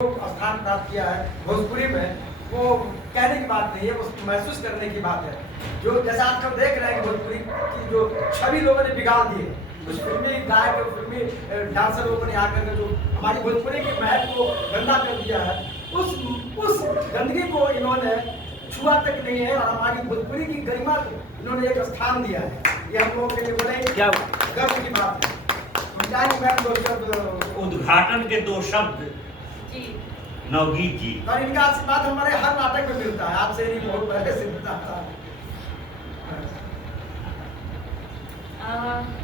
स्थान प्राप्त किया है भोजपुरी में, वो कहने की बात नहीं है, वो महसूस करने की बात है। जो जैसा आज हम देख रहे हैं कि भोजपुरी की जो छवि लोगों ने बिगाड़ दी है, कुछ फिल्मी गायक फिल्मी डांसर लोगों ने आकर के जो हमारी भोजपुरी की महक को गंदा कर दिया है, उस गंदगी को इन्होंने छुआ तक नहीं है और हमारी भोजपुरी की गरिमा को इन्होंने एक स्थान दिया है। ये हम लोगों के लिए बड़े क्या गर्व की बात है। उद्घाटन के दो शब्द नवगीत जी, और इनका आशीर्वाद हमारे हर नाटक में मिलता है, आज से नहीं बहुत पहले से मिलता था।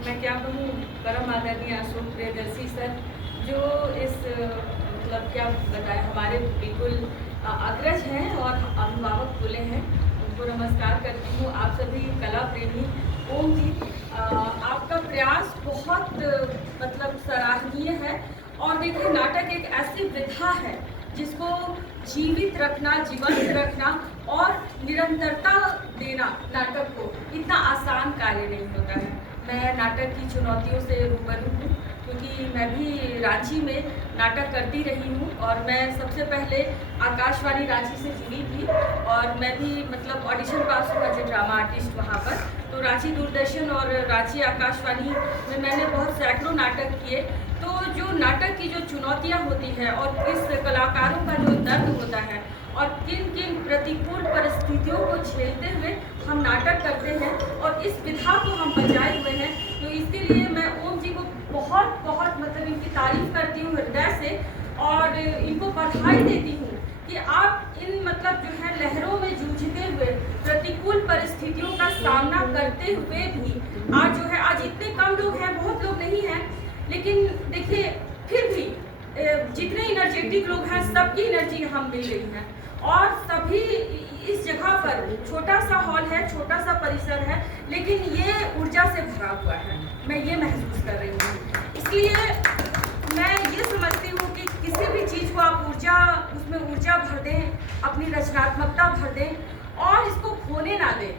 मैं क्या कहूँ, परम आदरणीय अशोक प्रियदर्शी सर, जो इस मतलब क्या बताए हमारे बिल्कुल अग्रज हैं और अभिभावक बोले हैं, उनको नमस्कार करती हूँ। आप सभी कला प्रेमी, ओम जी, आपका प्रयास बहुत मतलब सराहनीय है। और देखिए, नाटक एक ऐसी विधा है जिसको जीवित रखना, जीवंत रखना और निरंतरता देना नाटक को इतना आसान कार्य नहीं होता है। मैं नाटक की चुनौतियों से रूबरू हूँ, क्योंकि मैं भी रांची में नाटक करती रही हूँ और मैं सबसे पहले आकाशवाणी रांची से जुड़ी थी और मैं भी मतलब ऑडिशन पास हुआ जो ड्रामा आर्टिस्ट वहाँ पर। तो रांची दूरदर्शन और रांची आकाशवाणी में मैंने बहुत सैकड़ों नाटक किए। तो जो नाटक की जो चुनौतियाँ होती हैं और किस कलाकारों का जो दर्द होता है और किन किन प्रतिकूल परिस्थितियों को झेलते हुए हम नाटक करते हैं और इस विधा को हम बचाए हुए हैं, तो इसके लिए मैं ओम जी को बहुत बहुत मतलब इनकी तारीफ करती हूँ हृदय से और इनको बधाई देती हूँ कि आप इन मतलब जो है लहरों में जूझते हुए, प्रतिकूल परिस्थितियों का सामना करते हुए भी आज जो है, आज इतने कम लोग हैं, बहुत लोग नहीं हैं, लेकिन देखिए फिर भी जितने इनर्जेटिक लोग हैं, सबकी एनर्जी यहाँ मिल रही है और सभी इस जगह पर, छोटा सा हॉल है, छोटा सा परिसर है, लेकिन ये ऊर्जा से भरा हुआ है। मैं ये महसूस कर रही हूँ। इसलिए मैं ये समझती हूँ कि किसी भी चीज़ को आप उसमें ऊर्जा भर दें, अपनी रचनात्मकता भर दें और इसको खोने ना दें।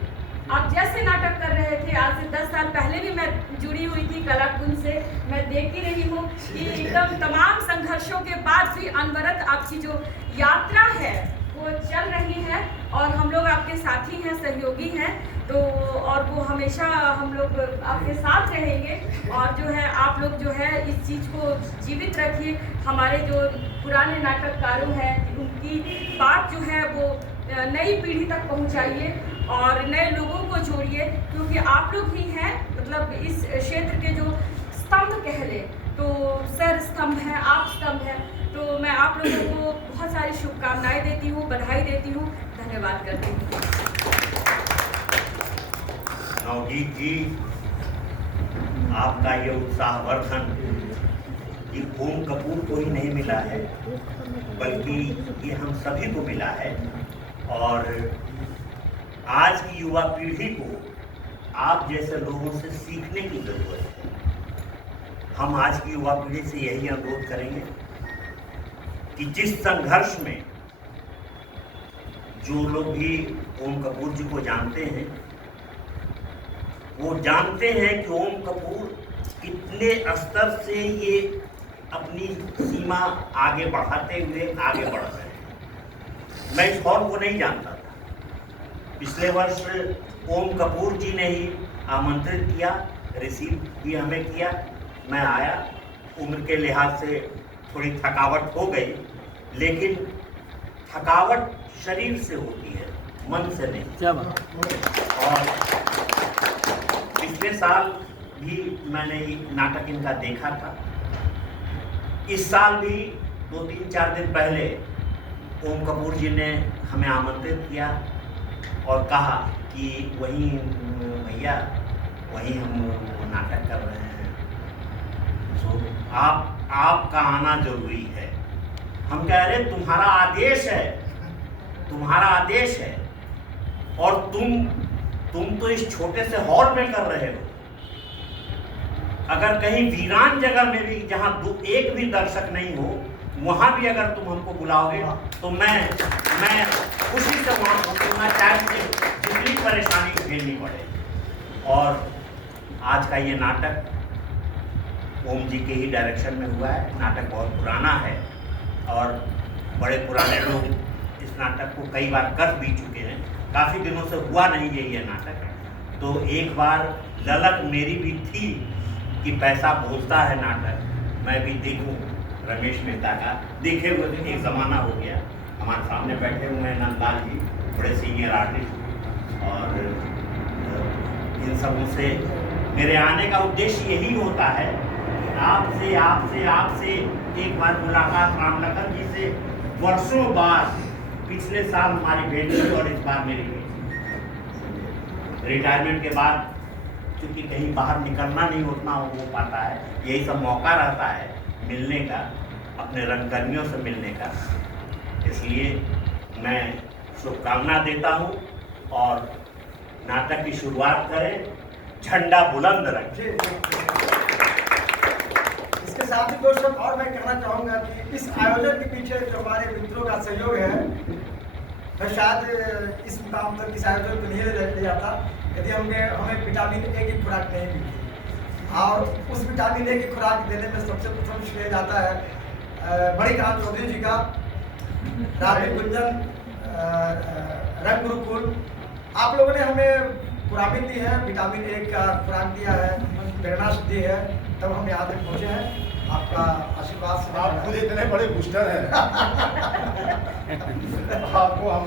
आप जैसे नाटक कर रहे थे, आज से 10 साल पहले भी मैं जुड़ी हुई थी कलाकुंज से, मैं देखती रही हूँ कि एकदम तमाम संघर्षों के बाद भी अनवरत आपकी जो यात्रा है वो चल रही है और हम लोग आपके साथी हैं, सहयोगी हैं, तो और वो हमेशा हम लोग आपके साथ रहेंगे और जो है आप लोग जो है इस चीज़ को जीवित रखिए। हमारे जो पुराने नाटककारों हैं, उनकी बात जो है वो नई पीढ़ी तक पहुंचाइए और नए लोगों को जोड़िए, क्योंकि आप लोग ही हैं मतलब इस क्षेत्र के जो स्तंभ कह लें, तो सर स्तंभ है, आप स्तंभ है। तो मैं आप लोगों को बहुत सारी शुभकामनाएं देती हूँ, बधाई देती हूँ, धन्यवाद करती हूँ। नवगीत जी, आपका ये उत्साहवर्धन ये ओम कपूर को ही नहीं मिला है, बल्कि ये हम सभी को मिला है। और आज की युवा पीढ़ी को आप जैसे लोगों से सीखने की जरूरत है। हम आज की युवा पीढ़ी से यही अनुरोध करेंगे कि जिस संघर्ष में जो लोग भी ओम कपूर जी को जानते हैं, वो जानते हैं कि ओम कपूर कितने स्तर से ये अपनी सीमा आगे बढ़ाते हुए आगे बढ़ रहे हैं। मैं इस हॉल को नहीं जानता था। पिछले वर्ष ओम कपूर जी ने ही आमंत्रित किया, रिसीव भी हमें किया। मैं आया, उम्र के लिहाज से थोड़ी थकावट हो गई, लेकिन थकावट शरीर से होती है, मन से नहीं। और पिछले साल भी मैंने नाटक इनका देखा था। इस साल भी 2-3-4 दिन पहले ओम कपूर जी ने हमें आमंत्रित किया और कहा कि वहीं भैया, वहीं हम नाटक कर रहे हैं, तो आपका आना जरूरी है। हम कह रहे तुम्हारा आदेश है, तुम्हारा आदेश है, और तुम तो इस छोटे से हॉल में कर रहे हो। अगर कहीं वीरान जगह में भी, जहां एक भी दर्शक नहीं हो, वहां भी अगर तुम हमको बुलाओगे तो मैं खुशी से वहां पहुंचूंगा, चाहे मुझे जितनी परेशानी झेलनी पड़े। और आज का ये नाटक ओम जी के ही डायरेक्शन में हुआ है। नाटक बहुत पुराना है और बड़े पुराने लोग इस नाटक को कई बार कर भी चुके हैं। काफ़ी दिनों से हुआ नहीं है ये नाटक, तो एक बार ललक मेरी भी थी कि पैसा बोलता है नाटक, मैं भी देखूं रमेश मेहता का। देखे हुए तो एक ज़माना हो गया। हमारे सामने बैठे हुए हैं नंदलाल जी, बड़े सीनियर आर्टिस्ट, और इन सबों से मेरे आने का उद्देश्य यही होता है कि आपसे आपसे आपसे एक बार मुलाकात राम लखन जी से वर्षों बाद, पिछले साल हमारी भेंट हुई और इस बार मेरी भेंट। रिटायरमेंट के बाद क्योंकि कहीं बाहर निकलना नहीं उतना हो पाता है, यही सब मौका रहता है मिलने का, अपने रंगकर्मियों से मिलने का। इसलिए मैं शुभकामना देता हूँ और नाटक की शुरुआत करें, झंडा बुलंद रखें। इसके साथ ही दोस्तों और मैं कहना चाहूँगा कि इस आयोजन के पीछे जो हमारे मित्रों का सहयोग है, मैं शायद इस मुकाम तक इस आयोजन को नहीं ले जाता यदि हमें विटामिन ए की खुराक नहीं मिलती। और उस विटामिन ए की खुराक देने में सबसे प्रथम श्रेय जाता है मणिकांत चौधरी जी का, राजीव गुंजन, रंग गुरुकुल। आप लोगों ने हमें खुराक दी है, विटामिन ए का खुराक दिया है, प्रेरणा दी है, तब हम यहाँ तक पहुँचे हैं। आपका आशीर्वाद से आप खुद इतने बड़े बूस्टर हैं। आपको हम